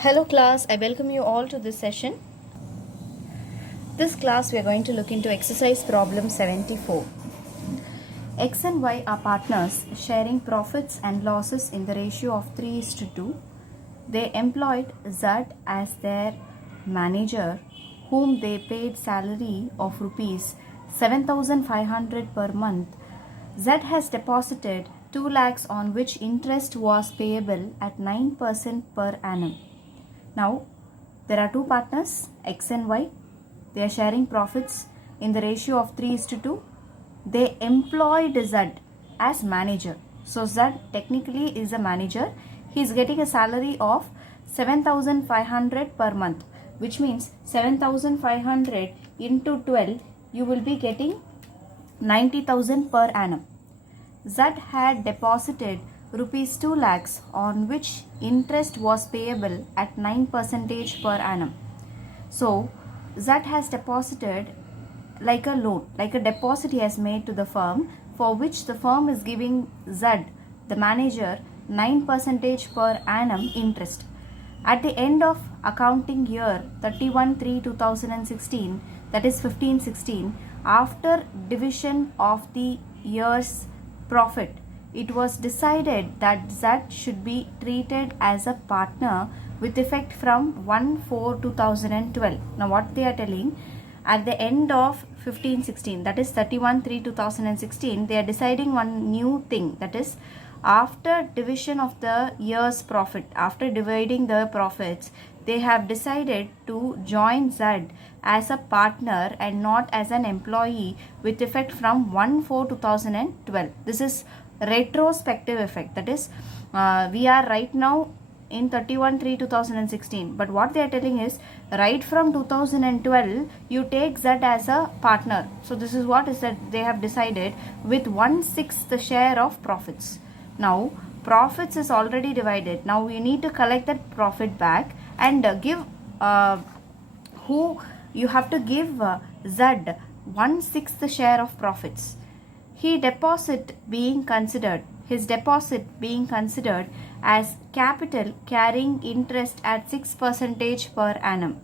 Hello class, I welcome you all to this session. This class we are going to look into exercise problem 74. X and Y are partners sharing profits and losses in the ratio of 3:2. They employed Z as their manager, whom they paid salary of rupees 7,500 per month. Z has deposited 2 lakhs on which interest was payable at 9% per annum. Now, there are two partners, X and Y. They are sharing profits in the ratio of 3:2. They employed Z as manager. So, Z technically is a manager. He is getting a salary of 7,500 per month, which means 7,500 into 12, you will be getting 90,000 per annum. Z had deposited rupees 2 lakhs on which interest was payable at 9% per annum. So, Z has deposited like a loan, like a deposit he has made to the firm, for which the firm is giving Z, the manager, 9% per annum interest. At the end of accounting year 31/3/2016, that is 15/16, after division of the year's profit, it was decided that Z should be treated as a partner with effect from 1/4/2012. Now what they are telling, at the end of 15/16, that is 31/3/2016, they are deciding one new thing, that is after division of the year's profit, after dividing the profits, they have decided to join Z as a partner and not as an employee with effect from 1/4/2012. This is retrospective effect, that is we are right now in 31/3/2016, but what they are telling is right from 2012 you take Z as a partner. So this is what is that they have decided with 1/6 share of profits. Now profits is already divided. Now we need to collect that profit back and give who you have to give Z 1/6 share of profits. His deposit being considered as capital carrying interest at 6% per annum,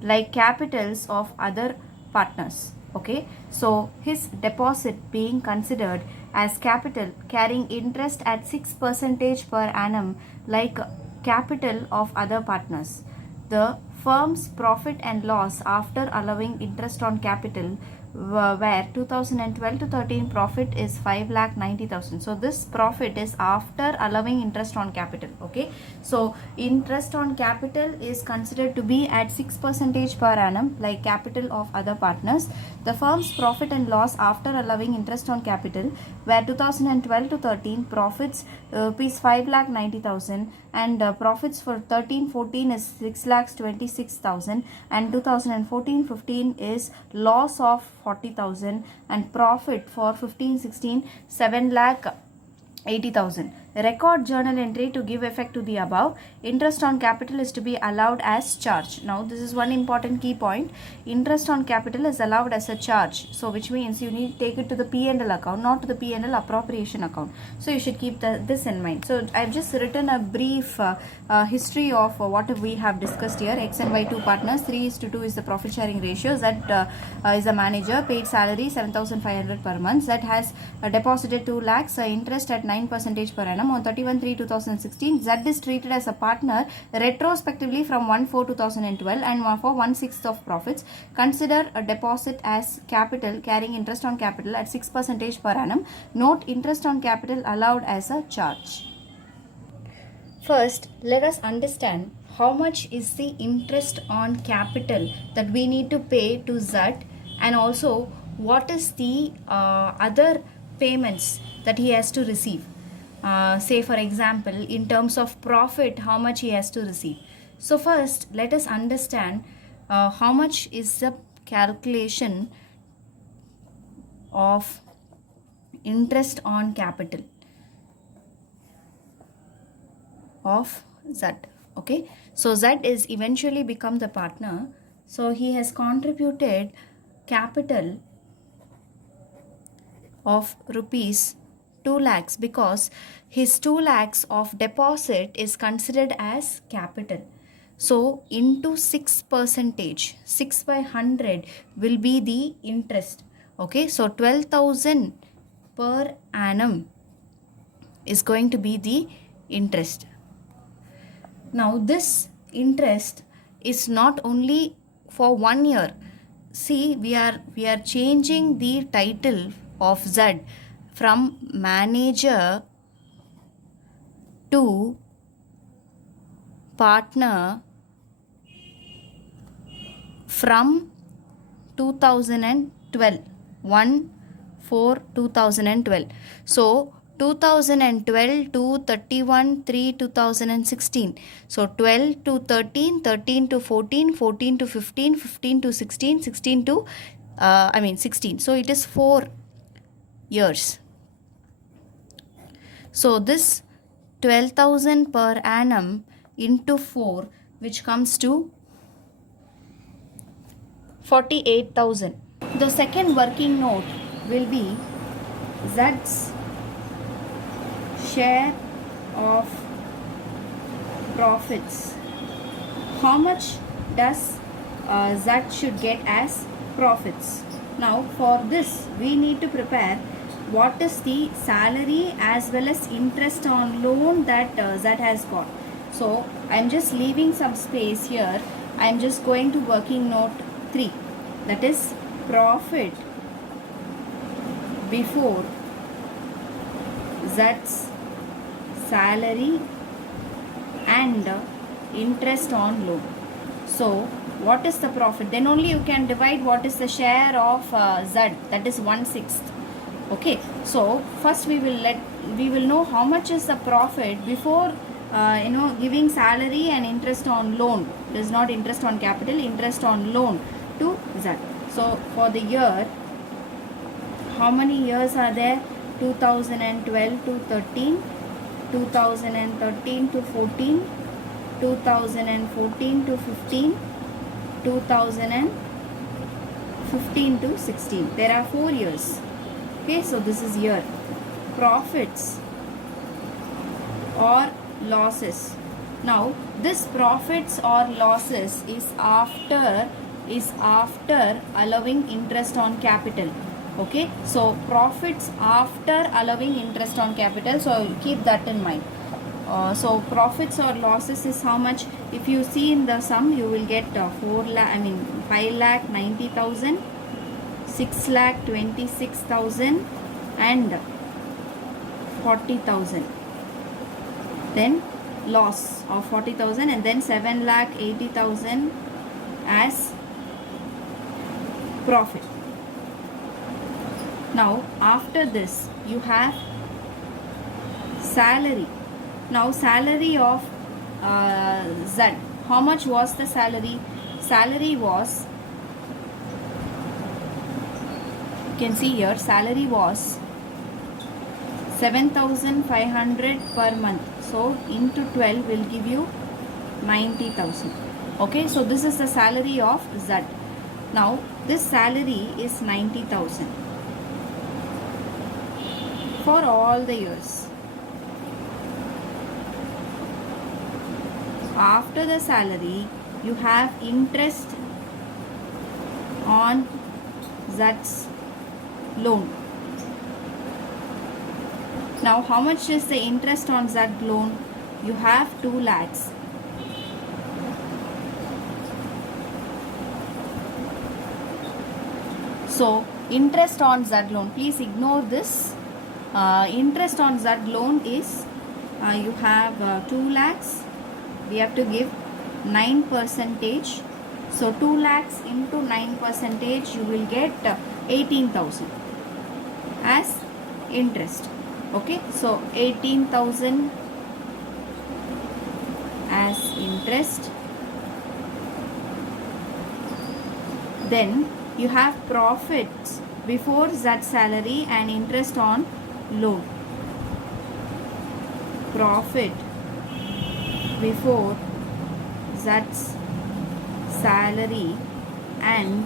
like capitals of other partners. Okay, so his deposit being considered as capital carrying interest at 6% per annum, like capital of other partners. The firm's profit and loss after allowing interest on capital, where 2012 to 13 profit is 5,90,000. So this profit is after allowing interest on capital. Okay, so interest on capital is considered to be at 6% per annum, like capital of other partners. The firm's profit and loss after allowing interest on capital, where 2012 to 13 profits rupees 5,90,000 and profits for 13/14 is 6,26,000 and 2014/15 is loss of 40,000 and profit for 15/16 7,80,000. Record journal entry to give effect to the above. Interest on capital is to be allowed as charge. Now this is one important key point. Interest on capital is allowed as a charge. So which means you need to take it to the P&L account, not to the P&L appropriation account. So you should keep this in mind. So I've just written a brief history of what we have discussed here. X and Y two partners, 3:2 is the profit sharing ratio. Z is a manager, paid salary 7,500 per month. Z has deposited 2 lakhs, interest at 9% per annum. On 31/3/2016, Z is treated as a partner retrospectively from 1/4/2012 and for 1/6 of profits. Consider a deposit as capital carrying interest on capital at 6% per annum. Note interest on capital allowed as a charge. First, let us understand how much is the interest on capital that we need to pay to Z, and also what is the other payments that he has to receive. Say for example, in terms of profit, how much he has to receive. So first, let us understand how much is the calculation of interest on capital of Z. Okay, so Z is eventually become the partner. So he has contributed capital of rupees 2 lakhs because his 2 lakhs of deposit is considered as capital. So into 6 percentage, 6 by 100 will be the interest. Okay, so 12,000 per annum is going to be the interest. Now this interest is not only for 1 year. See, we are changing the title of Z from manager to partner from 2012, 1/4/2012. So 2012 to 31/3/2016. So 12 to 13, 13 to 14, 14 to 15, 15 to 16, 16 to 16. So it is 4 years. So this 12,000 per annum into 4, which comes to 48,000. The second working note will be Z's share of profits. How much does Z should get as profits? Now for this we need to prepare what is the salary as well as interest on loan that Z has got. So I am just leaving some space here. I am just going to working note 3, that is profit before Z's salary and interest on loan. So what is the profit? Then only you can divide what is the share of Z, that is 1/6. Okay, so first we will know how much is the profit before giving salary and interest on loan. It is not interest on capital, interest on loan to Z. So for the year, how many years are there? 2012 to 13, 2013 to 14, 2014 to 15, 2015 to 16. There are 4 years. Okay, so this is year. Profits or losses. Now this profits or losses is after allowing interest on capital. Okay, so profits after allowing interest on capital, so keep that in mind. So profits or losses is how much? If you see in the sum, you will get 5,90,000, 6,26,000 and 40,000. Then loss of 40,000 and then 7,80,000 as profit. Now after this you have salary. Now salary of Z. How much was the salary? Salary was, you can see here, salary was 7,500 per month. So into 12 will give you 90,000. Okay, so this is the salary of Z. Now this salary is 90,000 for all the years. After the salary, you have interest on Z's loan. Now how much is the interest on Z loan? You have 2 lakhs. So interest on Z loan, please ignore this. Interest on Z loan is you have 2 lakhs. We have to give 9%. So 2 lakhs into 9%, you will get 18,000 as interest. Okay, so 18,000 as interest. Then you have profits before Z salary and interest on loan. Profit before Z's salary and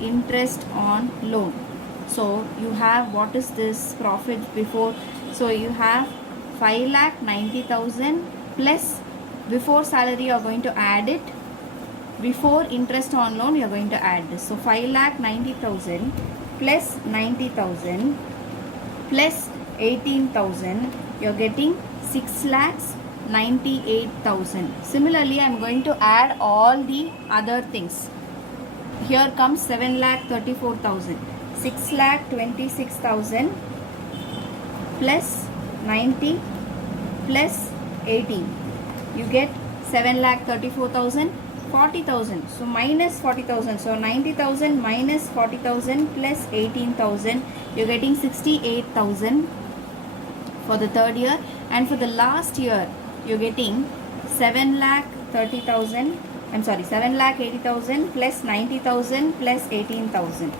interest on loan. So you have, what is this profit before? So you have 5,90,000 plus Before salary you are going to add it, before interest on loan you are going to add this. So 5,90,000 plus 90,000 plus 18,000, you are getting 6,98,000. Similarly, I am going to add all the other things. Here comes 7,34,000, 6,26,000 plus 90 plus 18. You get 7,34,000, 40,000. So minus 40,000. So 90,000 minus 40,000 plus 18,000. You're getting 68,000 for the third year. And for the last year, you're getting 7,30,000. I'm sorry, 7,80,000 plus 90,000 plus 18,000.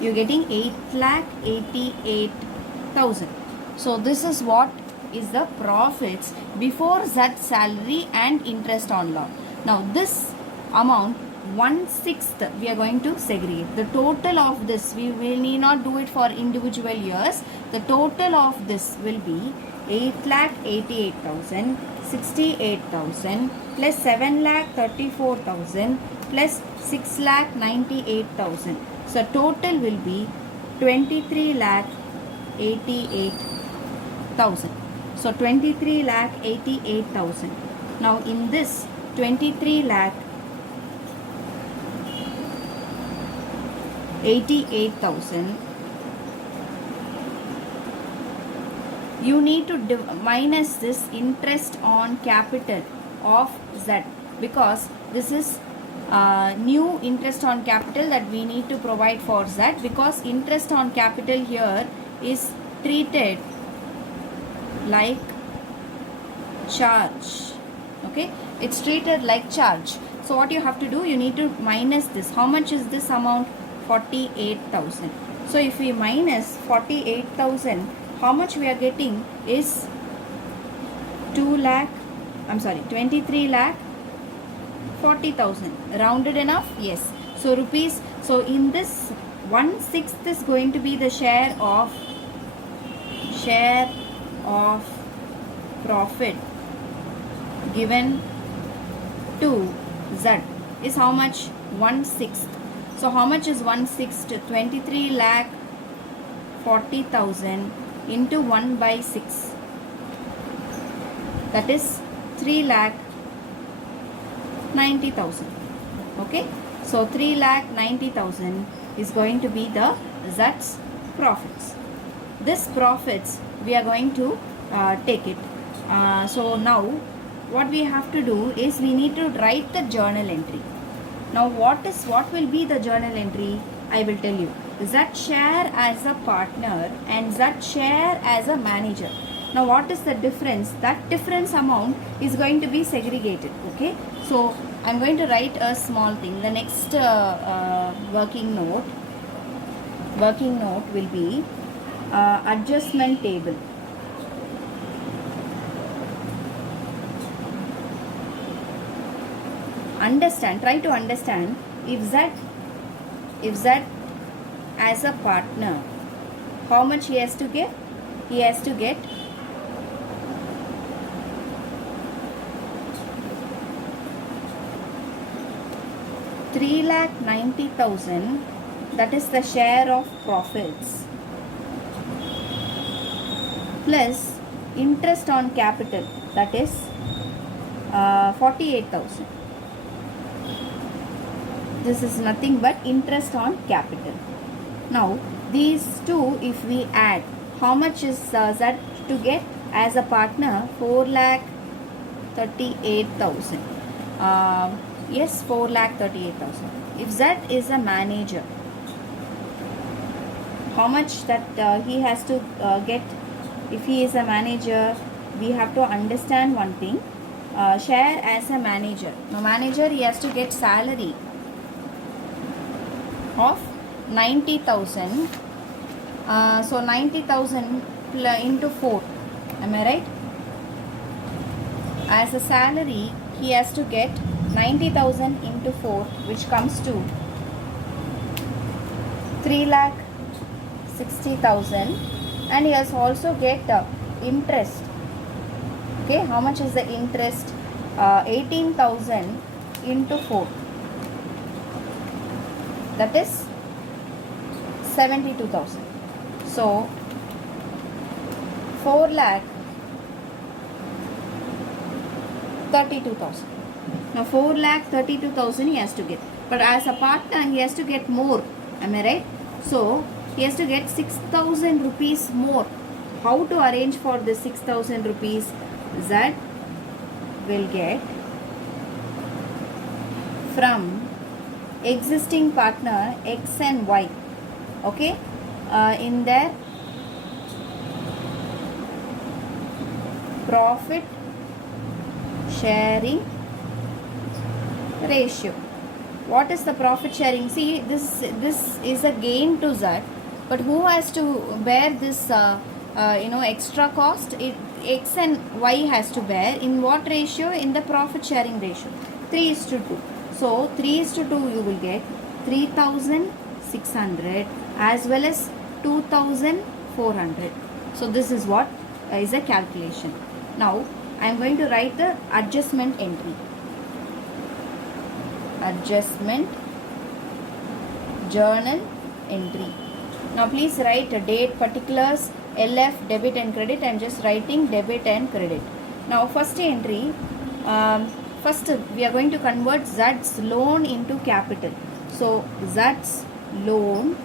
You're getting 8,88,000. So this is what is the profits before that salary and interest on loan. Now this amount 1/6 we are going to segregate. The total of this, we will need not do it for individual years. The total of this will be 8,88,000, 68,000 plus 7,34,000 plus 6,98,000. So total will be 23,88,000. So 23,88,000. Now in this 23,88,000, you need to minus this interest on capital of Z, because this is new interest on capital that we need to provide for Z, because interest on capital here is treated like charge. Okay, it's treated like charge. So what you have to do, you need to minus this. How much is this amount? 48,000. So if we minus 48,000, how much we are getting is 23,40,000. Rounded enough? Yes. So rupees. So in this 1/6 is going to be the share of profit given to Z is how much? 1/6. So how much is 1/6? 23,40,000 into 1/6. That is 3,90,000. Okay. So 3,90,000 is going to be the Z's profits. This profits we are going to take it. So now what we have to do is we need to write the journal entry. Now what will be the journal entry? I will tell you. Z share as a partner and Z share as a manager. Now what is the difference? That difference amount is going to be segregated. Okay. So I am going to write a small thing. The next working note will be adjustment table. Try to understand, if Z as a partner, how much he has to get? He has to get 3,90,000. That is the share of profits plus interest on capital, that is 48,000. This is nothing but interest on capital. Now these two, if we add, how much is Z to get as a partner? 4,38,000. Yes, 4,38,000. If Z is a manager, how much that he has to get? If he is a manager, we have to understand one thing. Share as a manager. Now manager, he has to get salary of 90,000. So 90,000 into 4. Am I right? As a salary, he has to get 90,000 into 4, which comes to 3,60,000, and he has also get interest. Okay, how much is the interest? 18,000 into 4, that is 72,000. So 4 lakh 32,000. Now 4 lakh 32,000 he has to get, but as a partner he has to get more. Am I right? So he has to get 6,000 rupees more. How to arrange for the 6,000 rupees? Z will get from existing partner X and Y. Okay, in their profit sharing ratio. What is the profit sharing? See, this is a gain to Z, but who has to bear this extra cost? X and Y has to bear. In what ratio? In the profit sharing ratio, 3:2. So 3:2 you will get 3,600 as well as 2,400. So this is what is a calculation. Now I am going to write the adjustment entry. Adjustment journal entry. Now please write a date, particulars, LF, debit and credit. I am just writing debit and credit. Now first entry, first we are going to convert Z's loan into capital. So Z's loan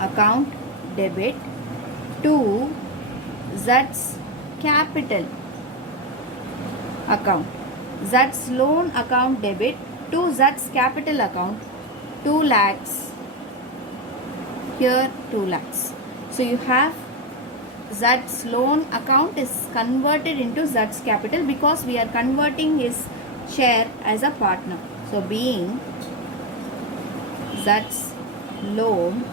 account debit to Z's capital account. Z's loan account debit to Z's capital account, 2 lakhs. Here 2 lakhs. So you have Z's loan account is converted into Z's capital because we are converting his share as a partner. So being Z's loan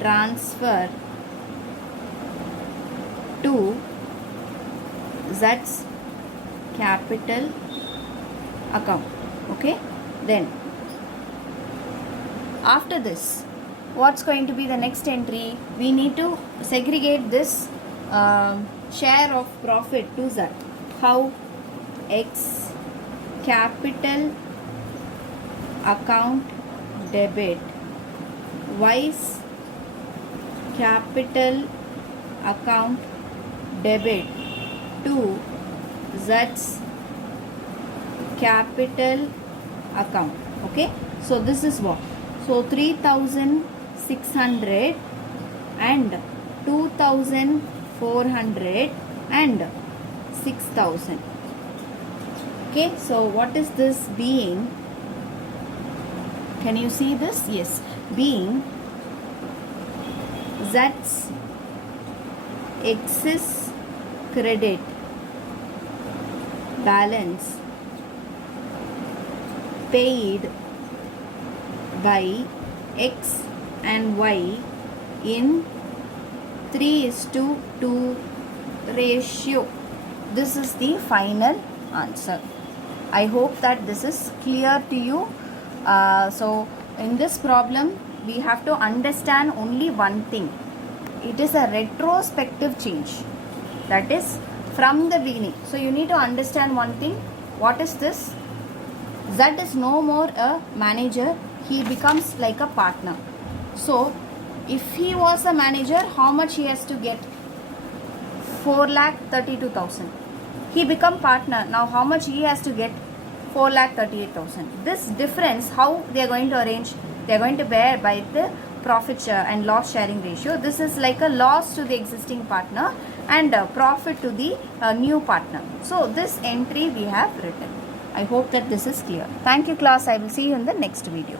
transfer to Z's capital account. Okay, then after this, what's going to be the next entry? We need to segregate this share of profit to Z. How? X capital account debit, Y's capital account debit to Z's capital account. Okay, so this is what? So 3,600 and 2,400 and 6,000. Okay, so what is this being? Can you see this? Yes, being Z's excess credit balance paid by X and Y in 3:2 ratio. This is the final answer. I hope that this is clear to you. So in this problem we have to understand only one thing. It is a retrospective change, that is from the beginning. So you need to understand one thing. What is this? Z is no more a manager, he becomes like a partner. So if he was a manager, how much he has to get? 4,32,000. He become partner. Now how much he has to get? 4,38,000. This difference, how they are going to arrange? They are going to bear by the profit and loss sharing ratio. This is like a loss to the existing partner and profit to the new partner. So this entry we have written. I hope that this is clear. Thank you class. I will see you in the next video.